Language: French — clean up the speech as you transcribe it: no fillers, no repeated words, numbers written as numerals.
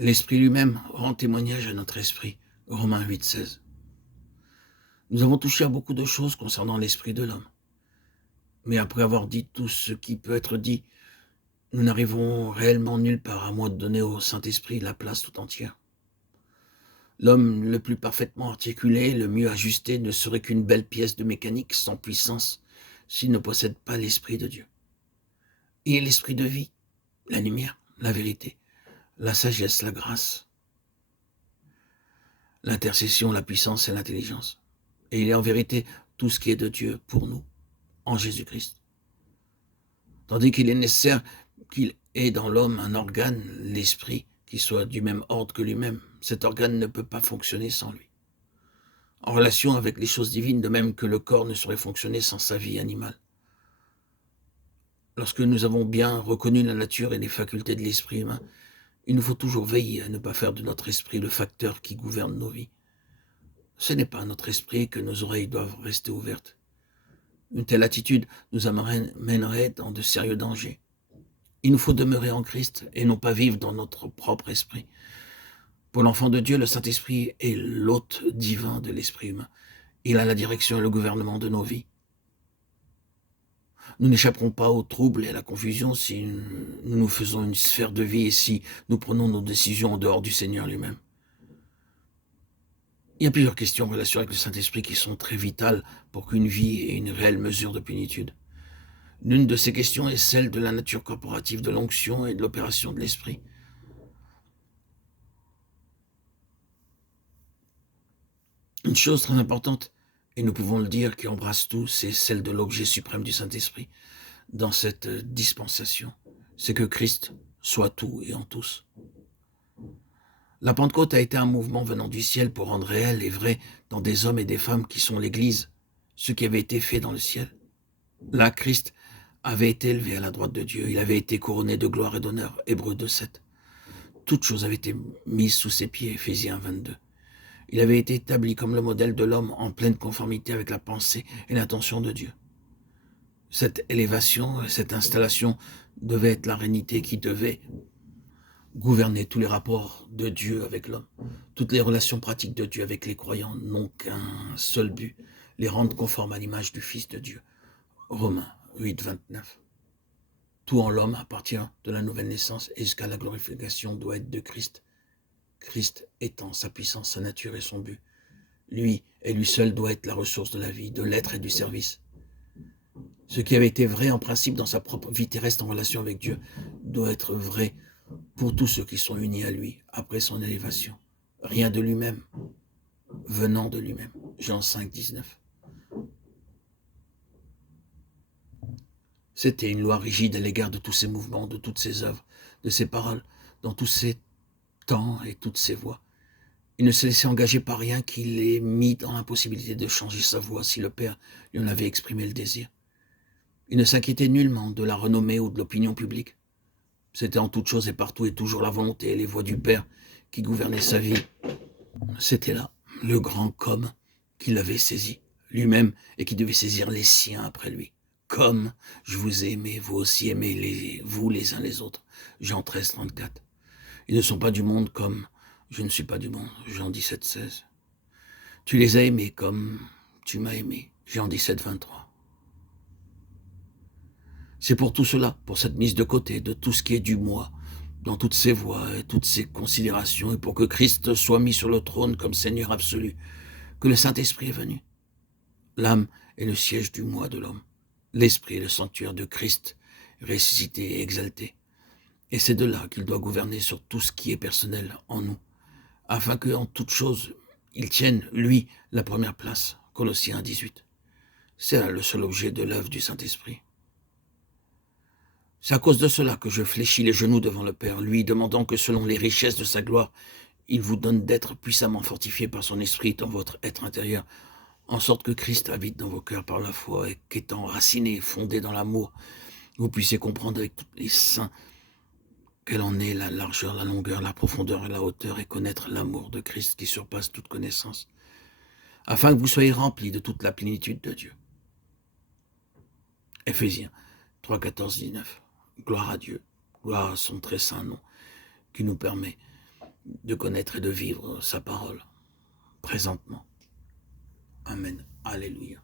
L'Esprit lui-même rend témoignage à notre esprit. Romains 8, 16. Nous avons touché à beaucoup de choses concernant l'esprit de l'homme. Mais après avoir dit tout ce qui peut être dit, nous n'arrivons réellement nulle part à moins de donner au Saint-Esprit la place tout entière. L'homme le plus parfaitement articulé, le mieux ajusté, ne serait qu'une belle pièce de mécanique sans puissance s'il ne possède pas l'Esprit de Dieu. Il est l'Esprit de vie, la lumière, la vérité, la sagesse, la grâce, l'intercession, la puissance et l'intelligence. Et il est en vérité tout ce qui est de Dieu pour nous, en Jésus-Christ. Tandis qu'il est nécessaire qu'il ait dans l'homme un organe, l'esprit, qui soit du même ordre que lui-même. Cet organe ne peut pas fonctionner sans lui. En relation avec les choses divines, de même que le corps ne saurait fonctionner sans sa vie animale. Lorsque nous avons bien reconnu la nature et les facultés de l'esprit humain, il nous faut toujours veiller à ne pas faire de notre esprit le facteur qui gouverne nos vies. Ce n'est pas à notre esprit que nos oreilles doivent rester ouvertes. Une telle attitude nous amènerait dans de sérieux dangers. Il nous faut demeurer en Christ et non pas vivre dans notre propre esprit. Pour l'enfant de Dieu, le Saint-Esprit est l'hôte divin de l'esprit humain. Il a la direction et le gouvernement de nos vies. Nous n'échapperons pas aux troubles et à la confusion si nous nous faisons une sphère de vie et si nous prenons nos décisions en dehors du Seigneur lui-même. Il y a plusieurs questions en relation avec le Saint-Esprit qui sont très vitales pour qu'une vie ait une réelle mesure de plénitude. L'une de ces questions est celle de la nature corporative de l'onction et de l'opération de l'Esprit. Une chose très importante, et nous pouvons le dire, qui embrasse tout, c'est celle de l'objet suprême du Saint-Esprit dans cette dispensation. C'est que Christ soit tout et en tous. La Pentecôte a été un mouvement venant du ciel pour rendre réel et vrai dans des hommes et des femmes qui sont l'Église, ce qui avait été fait dans le ciel. Là, Christ avait été élevé à la droite de Dieu, il avait été couronné de gloire et d'honneur, Hébreux 2,7. Toute chose avait été mise sous ses pieds, Éphésiens 22. Il avait été établi comme le modèle de l'homme en pleine conformité avec la pensée et l'intention de Dieu. Cette élévation, cette installation devait être la réalité qui devait gouverner tous les rapports de Dieu avec l'homme. Toutes les relations pratiques de Dieu avec les croyants n'ont qu'un seul but, les rendre conformes à l'image du Fils de Dieu. Romains 8, 29. Tout en l'homme, à partir de la nouvelle naissance et jusqu'à la glorification, doit être de Christ. Christ étant sa puissance, sa nature et son but. Lui et lui seul doit être la ressource de la vie, de l'être et du service. Ce qui avait été vrai en principe dans sa propre vie terrestre en relation avec Dieu doit être vrai pour tous ceux qui sont unis à lui après son élévation. Rien de lui-même, venant de lui-même. Jean 5, 19. C'était une loi rigide à l'égard de tous ses mouvements, de toutes ses œuvres, de ses paroles, dans tous ses temps et toutes ses voies. Il ne se laissait engager par rien qui l'ait mis dans l'impossibilité de changer sa voix si le Père lui en avait exprimé le désir. Il ne s'inquiétait nullement de la renommée ou de l'opinion publique. C'était en toute chose et partout et toujours la volonté et les voies du Père qui gouvernaient sa vie. C'était là le grand comme qui l'avait saisi lui-même et qui devait saisir les siens après lui. Comme je vous ai aimé, vous aussi aimez-vous les uns les autres. Jean 13, 34. Ils ne sont pas du monde comme je ne suis pas du monde. Jean 17, 16. Tu les as aimés comme tu m'as aimé. Jean 17, 23. C'est pour tout cela, pour cette mise de côté de tout ce qui est du moi, dans toutes ses voies et toutes ses considérations, et pour que Christ soit mis sur le trône comme Seigneur absolu, que le Saint-Esprit est venu. L'âme est le siège du moi de l'homme. L'esprit est le sanctuaire de Christ, ressuscité et exalté. Et c'est de là qu'il doit gouverner sur tout ce qui est personnel en nous, afin que, en toute chose, il tienne, lui, la première place. Colossiens 18. C'est là le seul objet de l'œuvre du Saint-Esprit. C'est à cause de cela que je fléchis les genoux devant le Père, lui demandant que selon les richesses de sa gloire, il vous donne d'être puissamment fortifié par son esprit dans votre être intérieur, en sorte que Christ habite dans vos cœurs par la foi et qu'étant raciné, fondé dans l'amour, vous puissiez comprendre avec tous les saints quelle en est la largeur, la longueur, la profondeur et la hauteur et connaître l'amour de Christ qui surpasse toute connaissance, afin que vous soyez remplis de toute la plénitude de Dieu. Éphésiens 3, 14, 19. Gloire à Dieu, gloire à son très saint nom, qui nous permet de connaître et de vivre sa parole présentement. Amen. Alléluia.